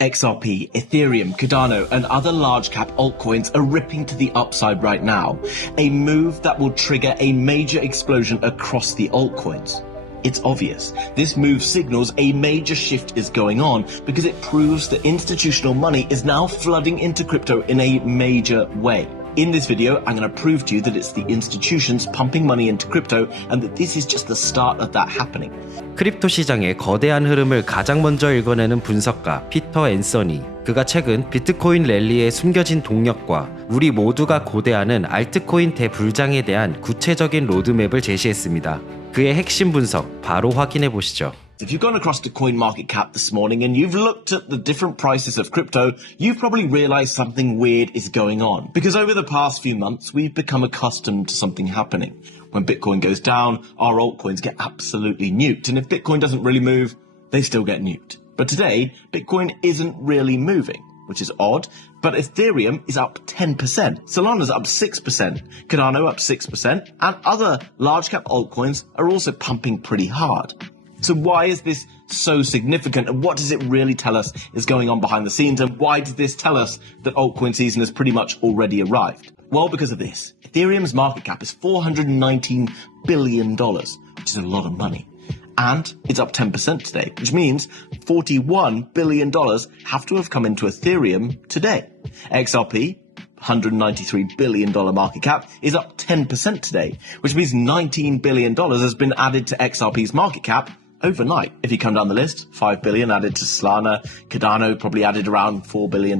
XRP, Ethereum, Cardano, and other large-cap altcoins are ripping to the upside right now, a move that will trigger a major explosion across the altcoins. It's obvious. This move signals a major shift is going on because it proves that institutional money is now flooding into crypto in a major way. In this video, I'm going to prove to you that it's the institutions pumping money into crypto and that this is just the start of that happening. 크립토 시장의 거대한 흐름을 가장 먼저 읽어내는 분석가 피터 앤서니. 그가 최근 비트코인 랠리의 숨겨진 동력과 우리 모두가 고대하는 알트코인 대불장에 대한 구체적인 로드맵을 제시했습니다. 그의 핵심 분석 바로 확인해 보시죠. If you've gone across to CoinMarketCap this morning and you've looked at the different prices of crypto, you've probably realized something weird is going on. Because over the past few months, we've become accustomed to something happening. When Bitcoin goes down, our altcoins get absolutely nuked. And if Bitcoin doesn't really move, they still get nuked. But today, Bitcoin isn't really moving, which is odd. But Ethereum is up 10%. Solana's up 6%. Cardano up 6%. And other large cap altcoins are also pumping pretty hard. So why is this so significant, and what does it really tell us is going on behind the scenes, and why does this tell us that altcoin season has pretty much already arrived? Well, because of this. Ethereum's market cap is $419 billion, which is a lot of money. And it's up 10% today, which means $41 billion have to have come into Ethereum today. XRP, $193 billion market cap, is up 10% today, which means $19 billion has been added to XRP's market cap overnight. If you come down the list, $5 billion added to Solana, Cardano probably added around $4 billion.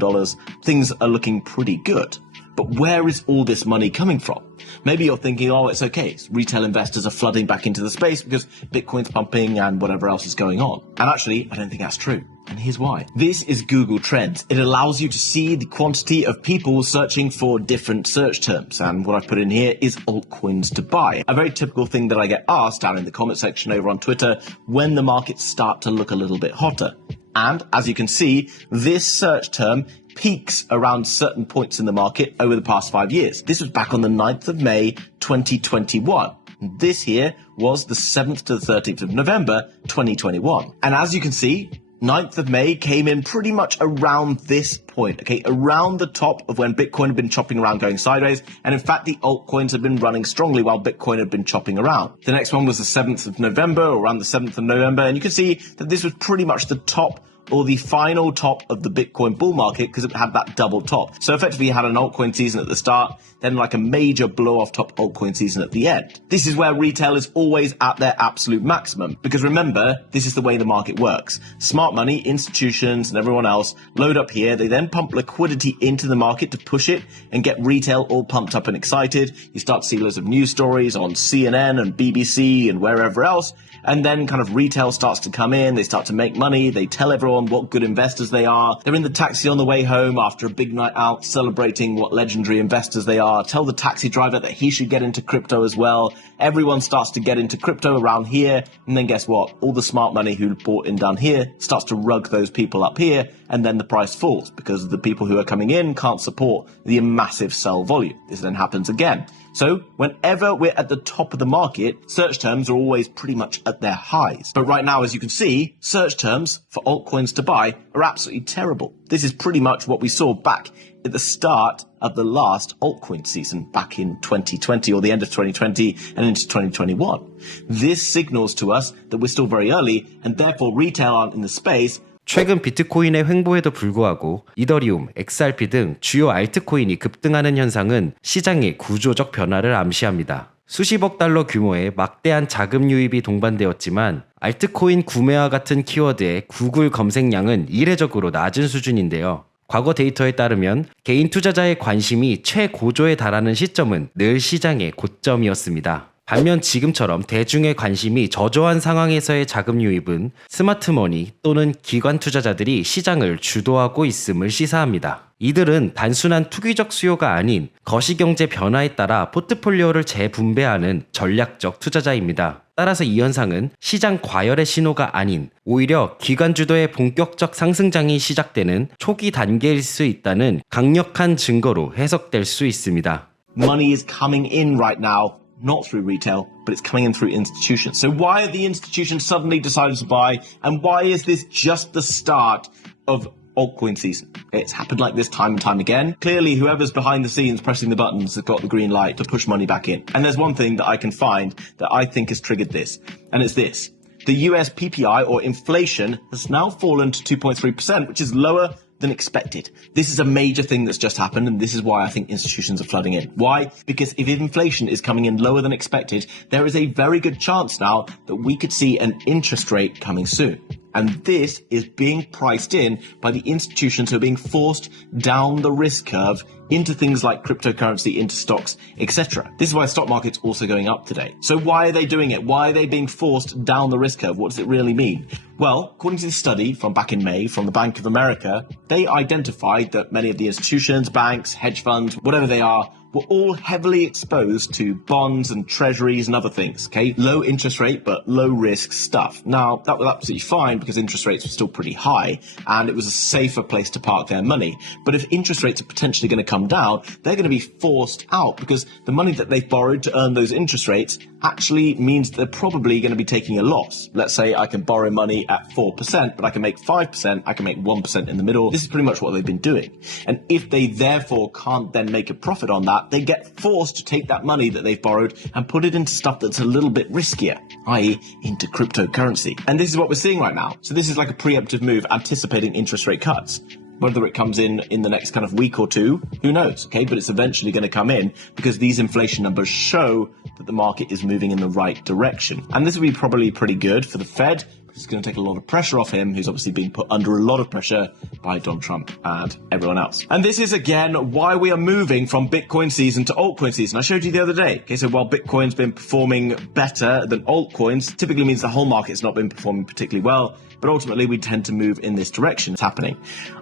Things are looking pretty good. But where is all this money coming from? Maybe you're thinking, oh, it's okay. Retail investors are flooding back into the space because Bitcoin's pumping and whatever else is going on. And actually, I don't think that's true. And here's why. This is Google Trends. It allows you to see the quantity of people searching for different search terms. And what I've put in here is altcoins to buy. A very typical thing that I get asked down in the comment section over on Twitter when the markets start to look a little bit hotter. And as you can see, this search term peaks around certain points in the market over the past 5 years. This was back on the 9th of May, 2021. This here was the 7th to the 13th of November, 2021. And as you can see, 9th of May came in pretty much around this point, okay, around the top of when Bitcoin had been chopping around going sideways. And in fact, the altcoins had been running strongly while Bitcoin had been chopping around. The next one was the 7th of November, or around the 7th of November. And you can see that this was pretty much the top or the final top of the Bitcoin bull market because it had that double top. So effectively you had an altcoin season at the start, then like a major blow off top altcoin season at the end. This is where retail is always at their absolute maximum because remember, this is the way the market works. Smart money, institutions and everyone else load up here. They then pump liquidity into the market to push it and get retail all pumped up and excited. You start to see loads of news stories on CNN and BBC and wherever else. And then kind of retail starts to come in, they start to make money, they tell everyone what good investors they are. They're in the taxi on the way home after a big night out celebrating what legendary investors they are. Tell the taxi driver that he should get into crypto as well. Everyone starts to get into crypto around here. And then guess what? All the smart money who bought in down here starts to rug those people up here. And then the price falls because the people who are coming in can't support the massive sell volume. This then happens again. So whenever we're at the top of the market, search terms are always pretty much at their highs. But right now, as you can see, search terms for altcoins to buy are absolutely terrible. This is pretty much what we saw back at the start of the last altcoin season back in 2020 or the end of 2020 and into 2021. This signals to us that we're still very early and therefore retail aren't in the space. 최근 비트코인의 횡보에도 불구하고 이더리움, XRP 등 주요 알트코인이 급등하는 현상은 시장의 구조적 변화를 암시합니다. 수십억 달러 규모의 막대한 자금 유입이 동반되었지만 알트코인 구매와 같은 키워드의 구글 검색량은 이례적으로 낮은 수준인데요. 과거 데이터에 따르면 개인 투자자의 관심이 최고조에 달하는 시점은 늘 시장의 고점이었습니다. 반면 지금처럼 대중의 관심이 저조한 상황에서의 자금 유입은 스마트머니 또는 기관 투자자들이 시장을 주도하고 있음을 시사합니다. 이들은 단순한 투기적 수요가 아닌 거시경제 변화에 따라 포트폴리오를 재분배하는 전략적 투자자입니다. 따라서 이 현상은 시장 과열의 신호가 아닌 오히려 기관 주도의 본격적 상승장이 시작되는 초기 단계일 수 있다는 강력한 증거로 해석될 수 있습니다. Money is coming in right now. Not through retail, but it's coming in through institutions. So why are the institutions suddenly decided to buy? And why is this just the start of altcoin season. It's happened like this time and time again. Clearly, whoever's behind the scenes pressing the buttons has got the green light to push money back in. And there's one thing that I can find that I think has triggered this, and it's this. The US PPI, or inflation, has now fallen to 2.3%, which is lower than expected. This is a major thing that's just happened, and this is why I think institutions are flooding in. Why? Because if inflation is coming in lower than expected, there is a very good chance now that we could see an interest rate coming soon. And this is being priced in by the institutions who are being forced down the risk curve into things like cryptocurrency, into stocks, etc. This is why the stock market's also going up today. So why are they doing it? Why are they being forced down the risk curve? What does it really mean? Well, according to this study from back in May from the Bank of America, they identified that many of the institutions, banks, hedge funds, whatever they are, were all heavily exposed to bonds and treasuries and other things, okay? Low interest rate, but low risk stuff. Now, that was absolutely fine because interest rates were still pretty high and it was a safer place to park their money. But if interest rates are potentially going to come down, they're going to be forced out because the money that they've borrowed to earn those interest rates actually means they're probably going to be taking a loss. Let's say I can borrow money at 4%, but I can make 5%, I can make 1% in the middle. This is pretty much what they've been doing. And if they therefore can't then make a profit on that, they get forced to take that money that they've borrowed and put it into stuff that's a little bit riskier, i.e. into cryptocurrency. And this is what we're seeing right now. So this is like a preemptive move anticipating interest rate cuts. Whether it comes in the next kind of week or two, who knows, okay? But it's eventually going to come in because these inflation numbers show that the market is moving in the right direction. And this will be probably pretty good for the Fed. It's going to take a lot of pressure off him, who's obviously being put under a lot of pressure by Donald Trump and everyone else. And this is, again, why we are moving from Bitcoin season to altcoin season. I showed you the other day. Okay, so while Bitcoin's been performing better than altcoins, typically means the whole market's not been performing particularly well, but ultimately we tend to move in this direction. It's happening.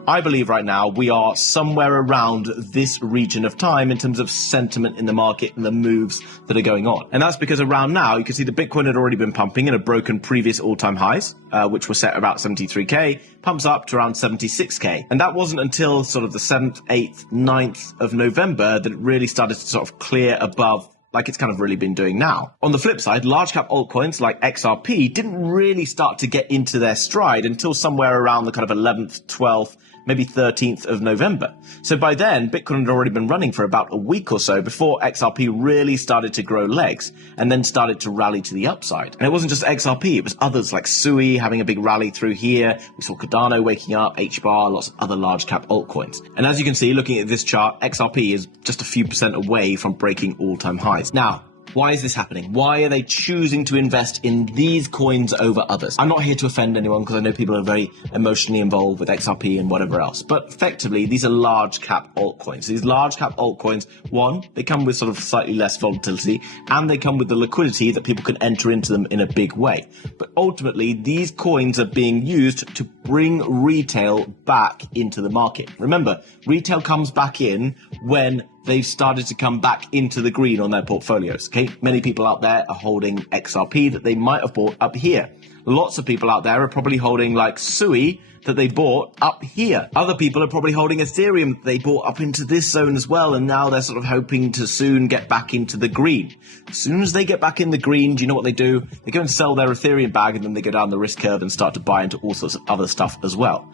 I believe right now we are somewhere around this region of time in terms of sentiment in the market and the moves that are going on. And that's because around now, you can see the Bitcoin had already been pumping and had broken previous all-time highs, which were set about 73K, pumps up to around 76K. And that wasn't until sort of the 7th, 8th, 9th of November that it really started to sort of clear above like it's kind of really been doing now. On the flip side, large cap altcoins like XRP didn't really start to get into their stride until somewhere around the kind of 11th, 12th, maybe 13th of November. So by then, Bitcoin had already been running for about a week or so before XRP really started to grow legs and then started to rally to the upside. And it wasn't just XRP, it was others like Sui having a big rally through here. We saw Cardano waking up, HBAR, lots of other large cap altcoins. And as you can see, looking at this chart, XRP is just a few percent away from breaking all-time highs. Now, why is this happening? Why are they choosing to invest in these coins over others? I'm not here to offend anyone because I know people are very emotionally involved with XRP and whatever else. But effectively, these are large cap altcoins. These large cap altcoins, one, they come with sort of slightly less volatility and they come with the liquidity that people can enter into them in a big way. But ultimately, these coins are being used to bring retail back into the market. Remember, retail comes back in when they've started to come back into the green on their portfolios, okay? Many people out there are holding XRP that they might have bought up here. Lots of people out there are probably holding like Sui that they bought up here. Other people are probably holding Ethereum that they bought up into this zone as well, and now they're sort of hoping to soon get back into the green. As soon as they get back in the green, do you know what they do? They go and sell their Ethereum bag, and then they go down the risk curve and start to buy into all sorts of other stuff as well.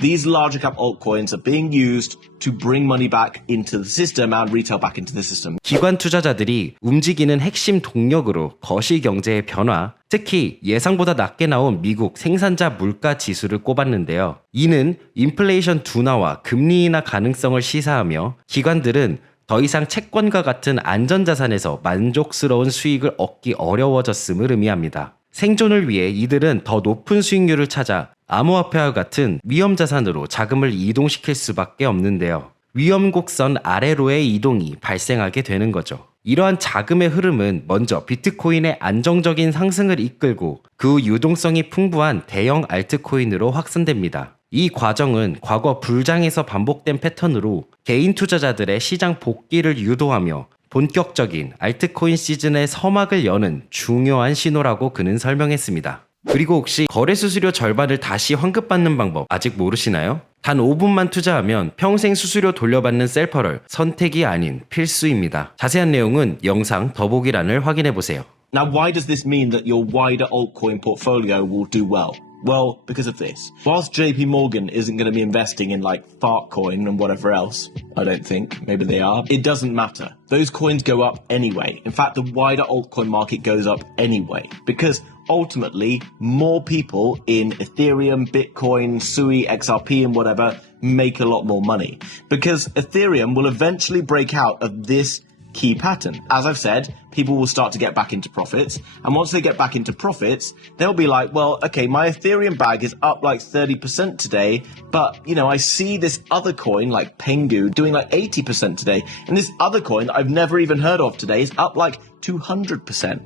These larger cap altcoins are being used to bring money back into the system and retail back into the system. 기관 투자자들이 움직이는 핵심 동력으로 거시 경제의 변화, 특히 예상보다 낮게 나온 미국 생산자 물가 지수를 꼽았는데요. 이는 인플레이션 둔화와 금리 인하 가능성을 시사하며 기관들은 더 이상 채권과 같은 안전자산에서 만족스러운 수익을 얻기 어려워졌음을 의미합니다. 생존을 위해 이들은 더 높은 수익률을 찾아 암호화폐와 같은 위험자산으로 자금을 이동시킬 수밖에 없는데요. 위험곡선 아래로의 이동이 발생하게 되는 거죠. 이러한 자금의 흐름은 먼저 비트코인의 안정적인 상승을 이끌고 그 후 유동성이 풍부한 대형 알트코인으로 확산됩니다. 이 과정은 과거 불장에서 반복된 패턴으로 개인 투자자들의 시장 복귀를 유도하며 본격적인 알트코인 시즌의 서막을 여는 중요한 신호라고 그는 설명했습니다. 그리고 혹시 거래 수수료 절반을 다시 환급받는 방법 아직 모르시나요? 단 5분만 투자하면 평생 수수료 돌려받는 셀퍼럴 선택이 아닌 필수입니다. 자세한 내용은 영상 더보기란을 확인해보세요. Now, why does this mean that your wider altcoin portfolio will do well? Well, because of this. Whilst JP Morgan isn't going to be investing in like Fartcoin and whatever else, I don't think, maybe they are, it doesn't matter. Those coins go up anyway. In fact, the wider altcoin market goes up anyway, because ultimately more people in Ethereum, Bitcoin, Sui, XRP and whatever make a lot more money, because Ethereum will eventually break out of this key pattern. As I've said, people will start to get back into profits, and once they get back into profits, they'll be like, well, okay, my Ethereum bag is up like 30% today, but I see this other coin like Pengu doing like 80% today, and this other coin that I've never even heard of today is up like 200%.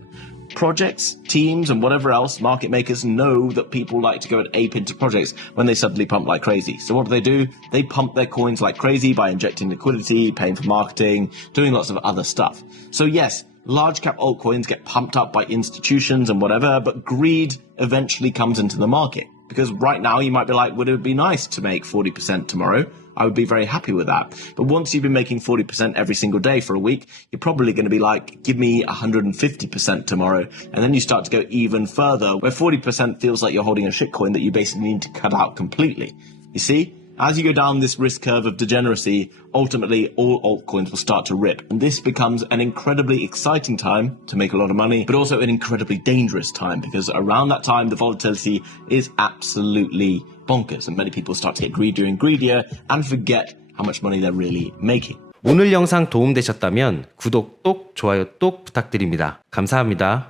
Projects, teams, and whatever else, market makers know that people like to go and ape into projects when they suddenly pump like crazy. So what do? They pump their coins like crazy by injecting liquidity, paying for marketing, doing lots of other stuff. So yes, large cap altcoins get pumped up by institutions and whatever, but greed eventually comes into the market. Because right now you might be like, would it be nice to make 40% tomorrow? I would be very happy with that. But once you've been making 40% every single day for a week, you're probably going to be like, give me 150% tomorrow. And then you start to go even further, where 40% feels like you're holding a shitcoin that you basically need to cut out completely. You see? As you go down this risk curve of degeneracy, ultimately all altcoins will start to rip. And this becomes an incredibly exciting time to make a lot of money, but also an incredibly dangerous time, because around that time, the volatility is absolutely bonkers. And many people start to get greedier and greedier and forget how much money they're really making. 오늘 영상 도움되셨다면 구독, 좋아요 부탁드립니다. 감사합니다.